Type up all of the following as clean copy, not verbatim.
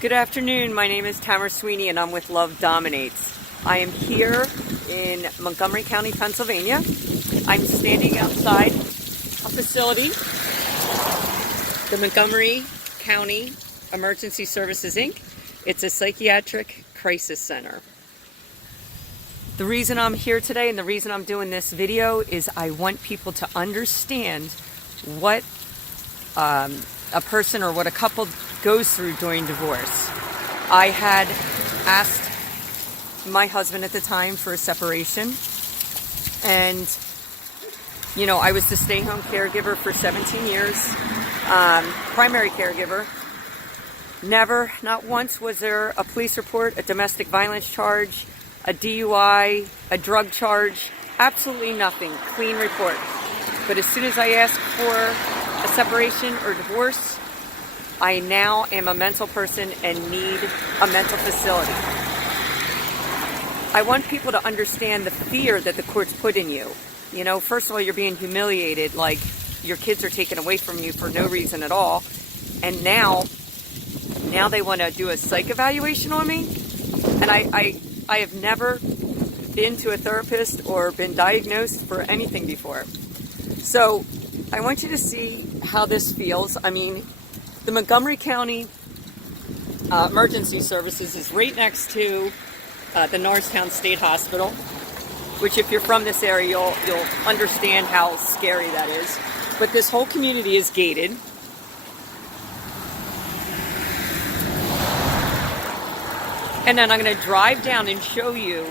Good afternoon. My name is Tamara Sweeney and I'm with Love Dominates. I am here in Montgomery County, Pennsylvania. I'm standing outside a facility, the Montgomery County Emergency Services, Inc. It's a psychiatric crisis center. The reason I'm here today and the reason I'm doing this video is I want people to understand what a person or what a couple goes through during divorce. I had asked my husband at the time for a separation, and I was the stay-home caregiver for 17 years, primary caregiver. Never, not once was there a police report, a domestic violence charge, a DUI, a drug charge, absolutely nothing, clean report. But as soon as I asked for a separation or divorce, I now am a mental person and need a mental facility. I want people to understand the fear that the courts put in you. First of all, you're being humiliated, like your kids are taken away from you for no reason at all. And now they want to do a psych evaluation on me. And I have never been to a therapist or been diagnosed for anything before. So I want you to see how this feels. The Montgomery County Emergency Services is right next to the Norristown State Hospital, which if you're from this area, you'll understand how scary that is. But this whole community is gated. And then I'm going to drive down and show you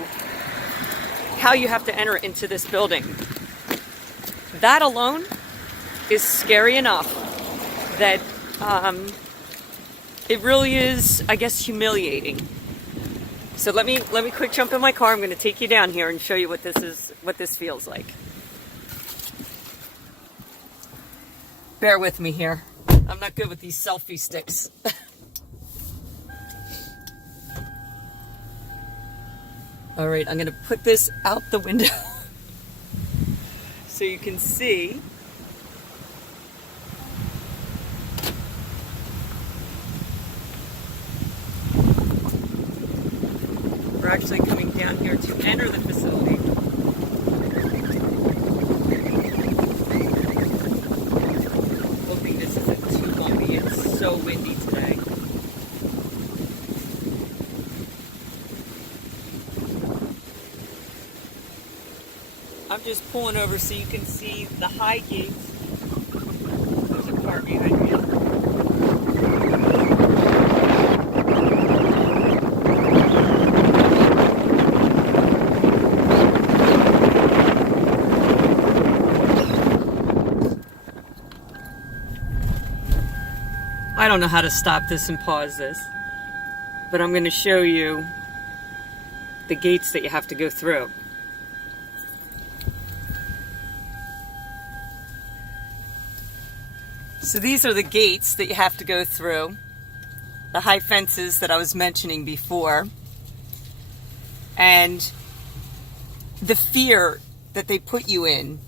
how you have to enter into this building. That alone is scary enough that it really is, I guess, humiliating. So let me quick jump in my car. I'm going to take you down here and show you what this feels like. Bear with me here. I'm not good with these selfie sticks. All right, I'm going to put this out the window so you can see. We're actually coming down here to enter the facility. Hoping this isn't too bumpy. It's so windy today. I'm just pulling over so you can see the high gates. There's a car behind me. I don't know how to stop this and pause this, but I'm going to show you the gates that you have to go through. So these are the gates that you have to go through, the high fences that I was mentioning before, and the fear that they put you in.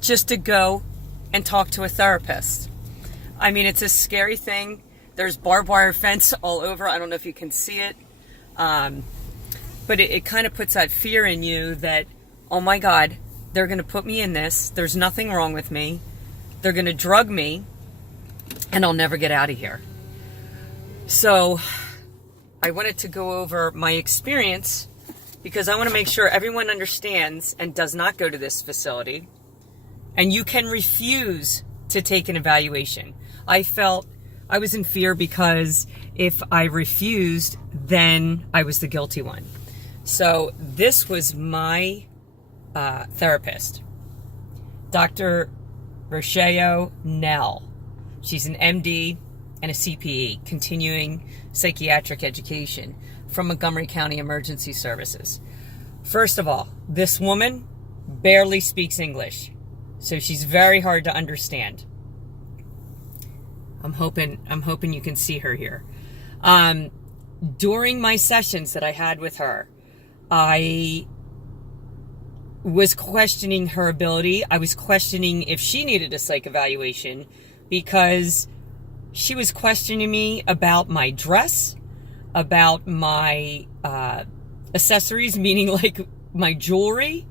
Just to go and talk to a therapist. It's a scary thing. There's barbed wire fence all over. I don't know if you can see it. But it kind of puts that fear in you that, oh my God, they're going to put me in this. There's nothing wrong with me. They're going to drug me and I'll never get out of here. So I wanted to go over my experience because I want to make sure everyone understands and does not go to this facility. And you can refuse to take an evaluation. I felt I was in fear because if I refused, then I was the guilty one. So this was my therapist, Dr. Roche Nealon. She's an MD and a CPE, continuing psychiatric education from Montgomery County Emergency Services. First of all, this woman barely speaks English. So she's very hard to understand. I'm hoping you can see her here. During my sessions that I had with her, I was questioning her ability. I was questioning if she needed a psych evaluation because she was questioning me about my dress, about my accessories, meaning like my jewelry.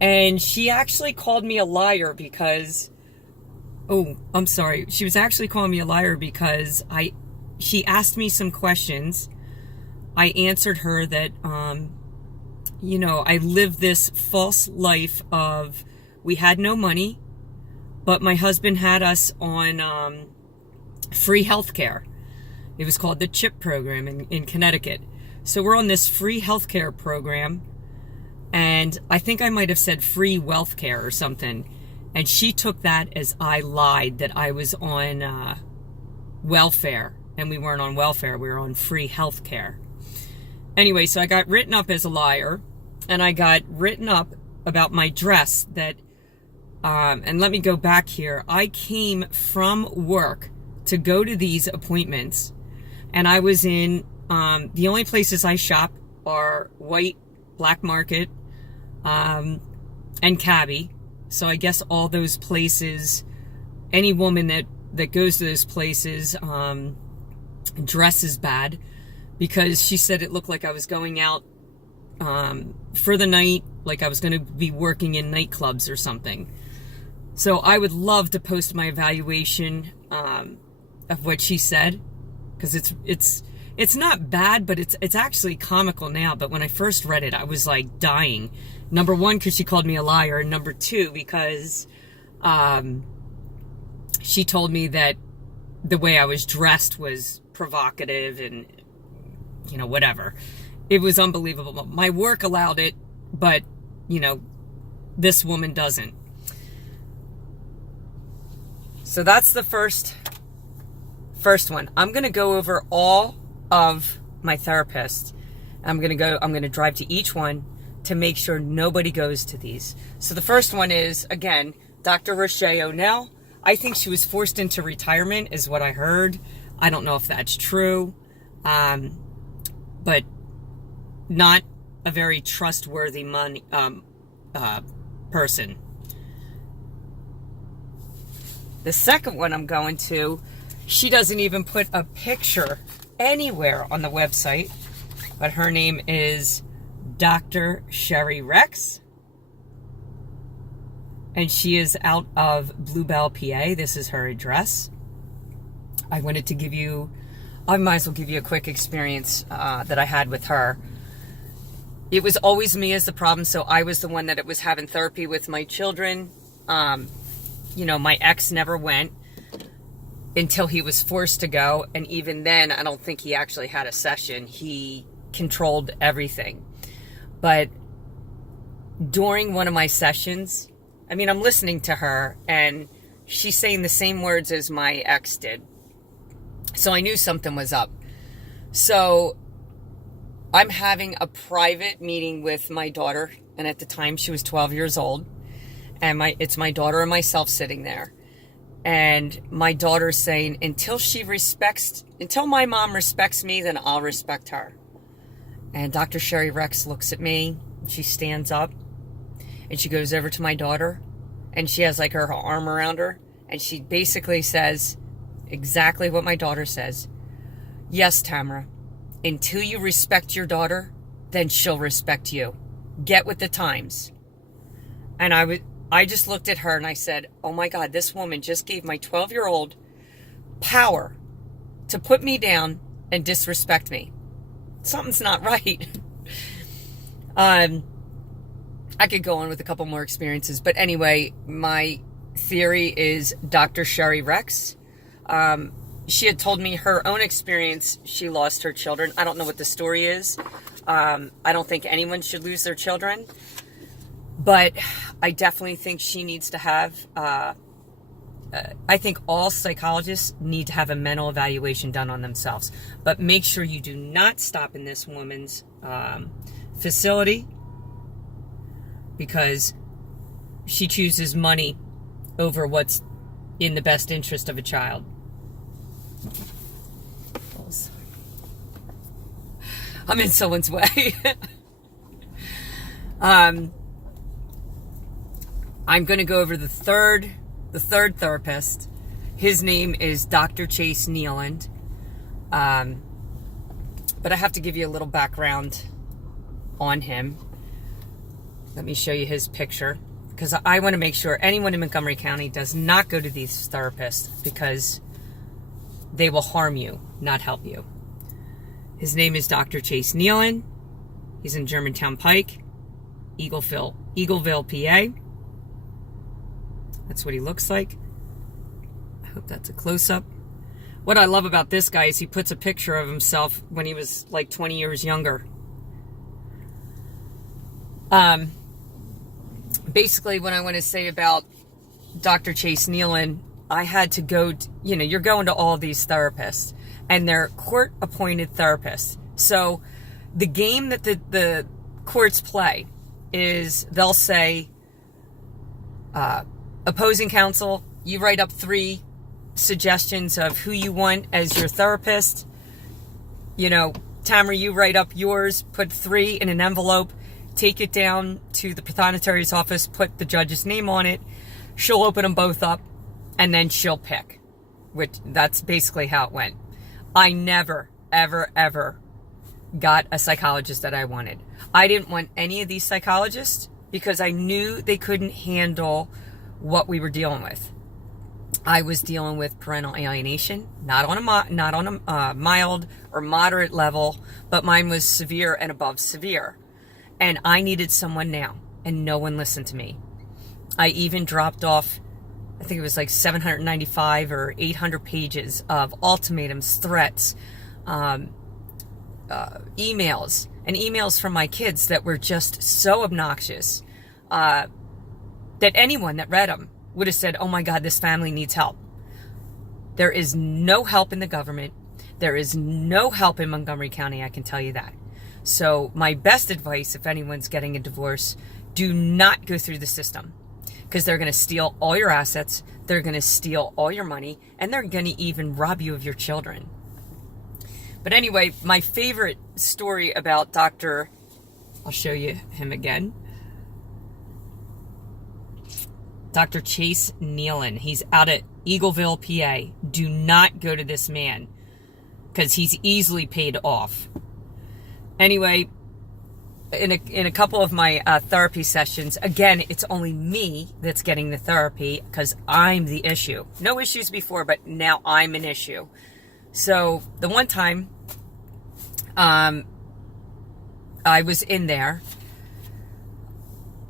And she actually called me a liar because, I'm sorry. She was actually calling me a liar because she asked me some questions. I answered her that, I lived this false life of we had no money, but my husband had us on free health care. It was called the CHIP program in Connecticut. So we're on this free health care program, and I think I might have said free wealth care or something. And she took that as I lied, that I was on welfare, and we weren't on welfare. We were on free health care. Anyway, so I got written up as a liar, and I got written up about my dress that, and let me go back here. I came from work to go to these appointments, and I was in, the only places I shop are White, Black Market, and Cabby. So I guess all those places, any woman that goes to those places, dresses bad, because she said it looked like I was going out for the night, like I was going to be working in nightclubs or something. So I would love to post my evaluation of what she said, because it's not bad, but it's actually comical now. But when I first read it, I was like dying. Number one, because she called me a liar, and number two, because she told me that the way I was dressed was provocative and whatever. It was unbelievable. My work allowed it, but this woman doesn't. So that's the first one. I'm going to go over all of my therapists. I'm going to drive to each one to make sure nobody goes to these. So the first one is, again, Dr. Roche O'Neill. I think she was forced into retirement is what I heard. I don't know if that's true. But not a very trustworthy person. The second one I'm going to, she doesn't even put a picture anywhere on the website, but her name is Dr. Sherry Rex, and she is out of Bluebell, PA. This is her address. I might as well give you a quick experience that I had with her. It was always me as the problem, so I was the one that was having therapy with my children. My ex never went until he was forced to go, and even then, I don't think he actually had a session. He controlled everything. But during one of my sessions, I'm listening to her, and she's saying the same words as my ex did. So I knew something was up. So I'm having a private meeting with my daughter, and at the time she was 12 years old, and it's my daughter and myself sitting there. And my daughter's saying, until my mom respects me, then I'll respect her. And Dr. Sherry Rex looks at me, she stands up, and she goes over to my daughter, and she has like her arm around her, and she basically says exactly what my daughter says. Yes, Tamara, until you respect your daughter, then she'll respect you. Get with the times. And I just looked at her and I said, oh my God, this woman just gave my 12-year-old power to put me down and disrespect me. Something's not right. I could go on with a couple more experiences, but anyway, my theory is Dr. Sherry Rex. She had told me her own experience. She lost her children. I don't know what the story is. I don't think anyone should lose their children, but I definitely think she needs to have, I think all psychologists need to have a mental evaluation done on themselves, but make sure you do not stop in this woman's facility, because she chooses money over what's in the best interest of a child. I'm in someone's way. I'm going to go over the third therapist. His name is Dr. Chase Nealon. But I have to give you a little background on him. Let me show you his picture, because I want to make sure anyone in Montgomery County does not go to these therapists, because they will harm you, not help you. His name is Dr. Chase Nealon. He's in Germantown Pike, Eagleville, PA. That's what he looks like. I hope that's a close-up. What I love about this guy is he puts a picture of himself when he was like 20 years younger. Basically, what I want to say about Dr. Chase Nealon, I had to go, you're going to all these therapists, and they're court-appointed therapists. So the game that the courts play is they'll say, opposing counsel, you write up 3 suggestions of who you want as your therapist. Tamara, you write up yours, put 3 in an envelope, take it down to the pathonetary's office, put the judge's name on it. She'll open them both up, and then she'll pick. That's basically how it went. I never, ever, ever got a psychologist that I wanted. I didn't want any of these psychologists because I knew they couldn't handle what we were dealing with. I was dealing with parental alienation, not on a mild or moderate level, but mine was severe and above severe. And I needed someone now, and no one listened to me. I even dropped off, I think it was like 795 or 800 pages of ultimatums, threats, emails, and emails from my kids that were just so obnoxious that anyone that read them would have said, oh my God, this family needs help. There is no help in the government. There is no help in Montgomery County, I can tell you that. So my best advice, if anyone's getting a divorce, do not go through the system, because they're going to steal all your assets, they're going to steal all your money, and they're going to even rob you of your children. But anyway, my favorite story about I'll show you him again. Dr. Chase Nealon. He's out at Eagleville, PA. Do not go to this man, because he's easily paid off. Anyway, in a couple of my therapy sessions, again, it's only me that's getting the therapy because I'm the issue. No issues before, but now I'm an issue. So the one time I was in there,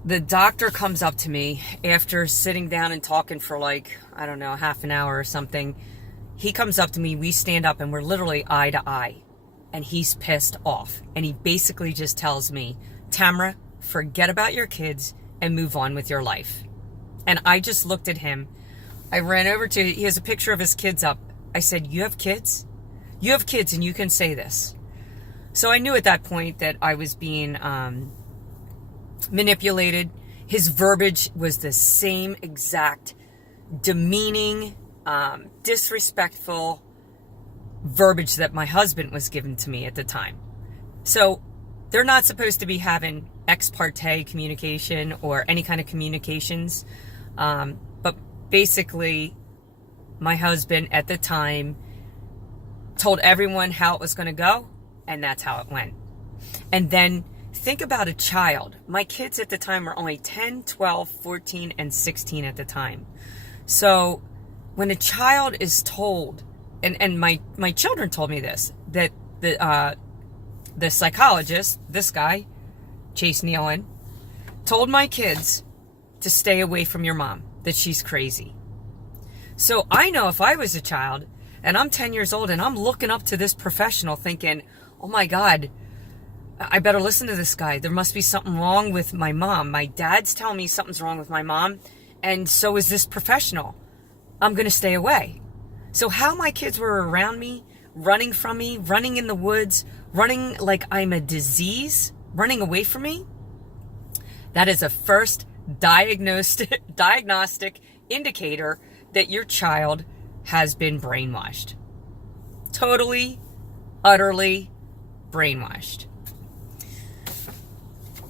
the doctor comes up to me after sitting down and talking for like, I don't know, half an hour or something. He comes up to me, we stand up, and we're literally eye to eye. And he's pissed off. And he basically just tells me, Tamara, forget about your kids and move on with your life. And I just looked at him. I ran over he has a picture of his kids up. I said, you have kids? You have kids and you can say this. So I knew at that point that I was being manipulated. His verbiage was the same exact demeaning, disrespectful verbiage that my husband was given to me at the time. So they're not supposed to be having ex parte communication or any kind of communications. But basically, my husband at the time told everyone how it was going to go, and that's how it went. And then think about a child. My kids at the time were only 10, 12, 14, and 16 at the time. So when a child is told, and my children told me this, that the psychologist, this guy, Chase Nealon, told my kids to stay away from your mom, that she's crazy. So I know if I was a child and I'm 10 years old and I'm looking up to this professional thinking, oh my God, I better listen to this guy. There must be something wrong with my mom. My dad's telling me something's wrong with my mom, and so is this professional. I'm going to stay away. So how my kids were around me, running from me, running in the woods, running like I'm a disease, running away from me, that is a first diagnostic indicator that your child has been brainwashed. Totally, utterly brainwashed.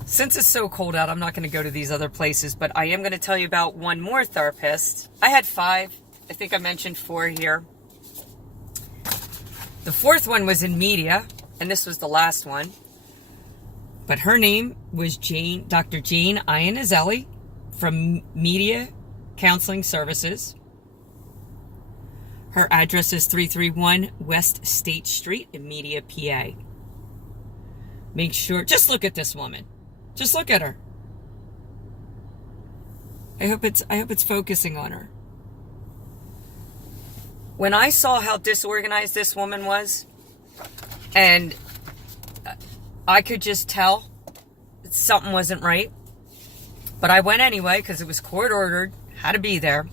Since it's so cold out, I'm not going to go to these other places, but I am going to tell you about one more therapist. I had 5. I think I mentioned 4 here. The 4th one was in media, and this was the last one. But her name was Dr. Jane Iannizelli from Media Counseling Services. Her address is 331 West State Street in Media, PA. Make sure, just look at this woman. Just look at her. I hope it's focusing on her. When I saw how disorganized this woman was, and I could just tell that something wasn't right, but I went anyway because it was court ordered, had to be there.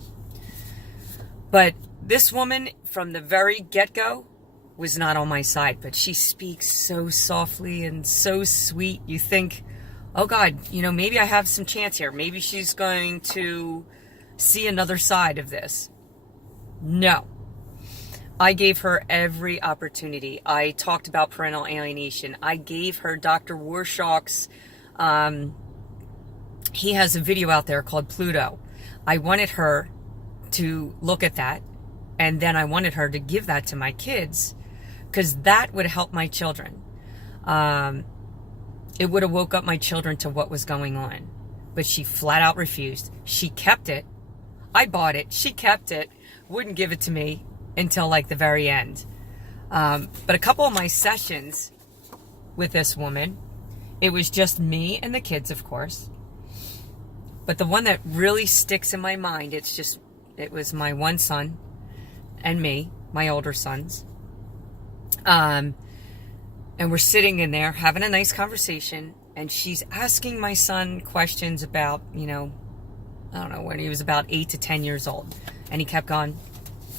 But this woman, from the very get-go, was not on my side, but she speaks so softly and so sweet. You think, oh God, maybe I have some chance here. Maybe she's going to see another side of this. No. I gave her every opportunity. I talked about parental alienation. I gave her Dr. Warshaw's, he has a video out there called Pluto. I wanted her to look at that, and then I wanted her to give that to my kids, because that would help my children. It would have woke up my children to what was going on. But she flat out refused. She kept it. I bought it. She kept it. Wouldn't give it to me until like the very end. But a couple of my sessions with this woman, it was just me and the kids, of course. But the one that really sticks in my mind, it was my one son and me, my older sons. And we're sitting in there having a nice conversation, and she's asking my son questions about, I don't know, when he was about 8 to 10 years old. And he kept going,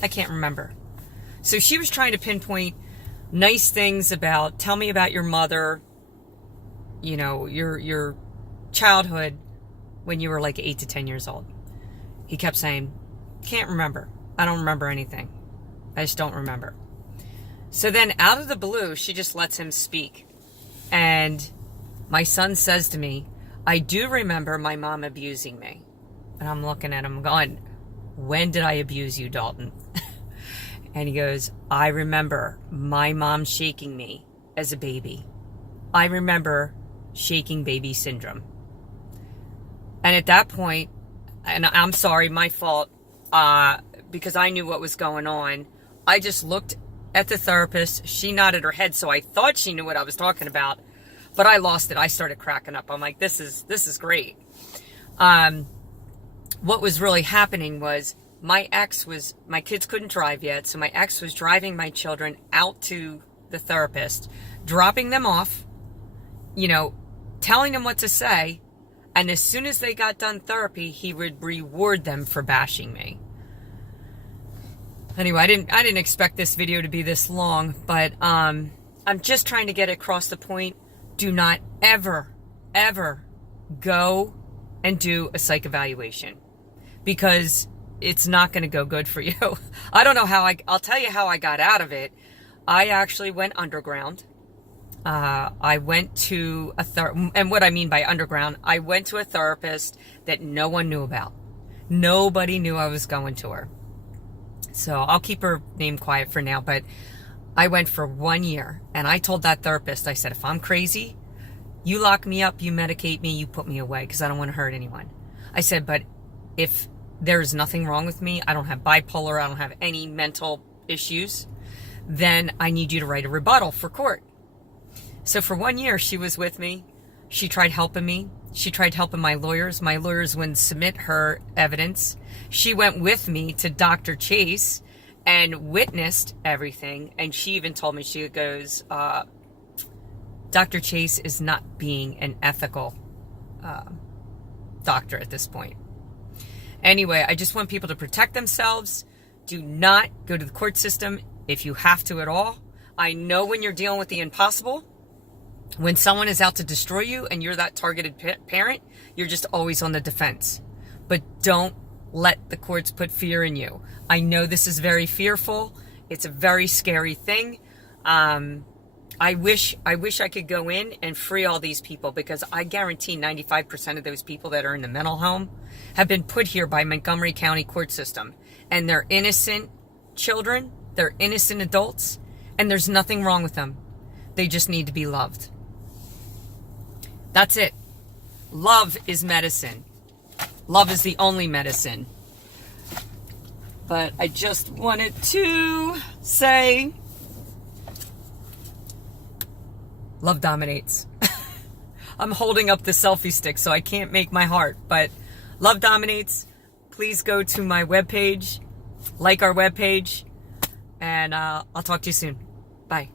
I can't remember. So she was trying to pinpoint nice things about, tell me about your mother, your childhood when you were like 8 to 10 years old. He kept saying, can't remember. I don't remember anything. I just don't remember. So then out of the blue, she just lets him speak. And my son says to me, I do remember my mom abusing me. And I'm looking at him going, when did I abuse you, Dalton? And he goes, I remember my mom shaking me as a baby. I remember shaking baby syndrome. And at that point, and I'm sorry, my fault, because I knew what was going on, I just looked at the therapist. She nodded her head, so I thought she knew what I was talking about, but I lost it. I started cracking up. I'm like, this is great. What was really happening was my kids couldn't drive yet, so my ex was driving my children out to the therapist, dropping them off, telling them what to say, and as soon as they got done therapy, he would reward them for bashing me. Anyway, I didn't expect this video to be this long, but I'm just trying to get across the point. Do not ever, ever go and do a psych evaluation, because it's not going to go good for you. I don't know how I'll tell you how I got out of it. I actually went underground. I went to and what I mean by underground, I went to a therapist that no one knew about. Nobody knew I was going to her. So I'll keep her name quiet for now, but I went for 1 year, and I told that therapist, I said, if I'm crazy, you lock me up, you medicate me, you put me away, because I don't want to hurt anyone. I said, but if there's nothing wrong with me, I don't have bipolar, I don't have any mental issues, then I need you to write a rebuttal for court. So for 1 year, she was with me. She tried helping me. She tried helping my lawyers. My lawyers wouldn't submit her evidence. She went with me to Dr. Chase and witnessed everything. And she even told me, she goes, Dr. Chase is not being an ethical doctor at this point. Anyway, I just want people to protect themselves. Do not go to the court system if you have to at all. I know when you're dealing with the impossible, when someone is out to destroy you and you're that targeted parent, you're just always on the defense. But don't let the courts put fear in you. I know this is very fearful. It's a very scary thing. I wish I could go in and free all these people, because I guarantee 95% of those people that are in the mental home have been put here by Montgomery County court system, and they're innocent children, they're innocent adults, and there's nothing wrong with them. They just need to be loved. That's it. Love is medicine. Love is the only medicine. But I just wanted to say, love dominates. I'm holding up the selfie stick, so I can't make my heart, but love dominates. Please go to my webpage, like our webpage, and I'll talk to you soon. Bye.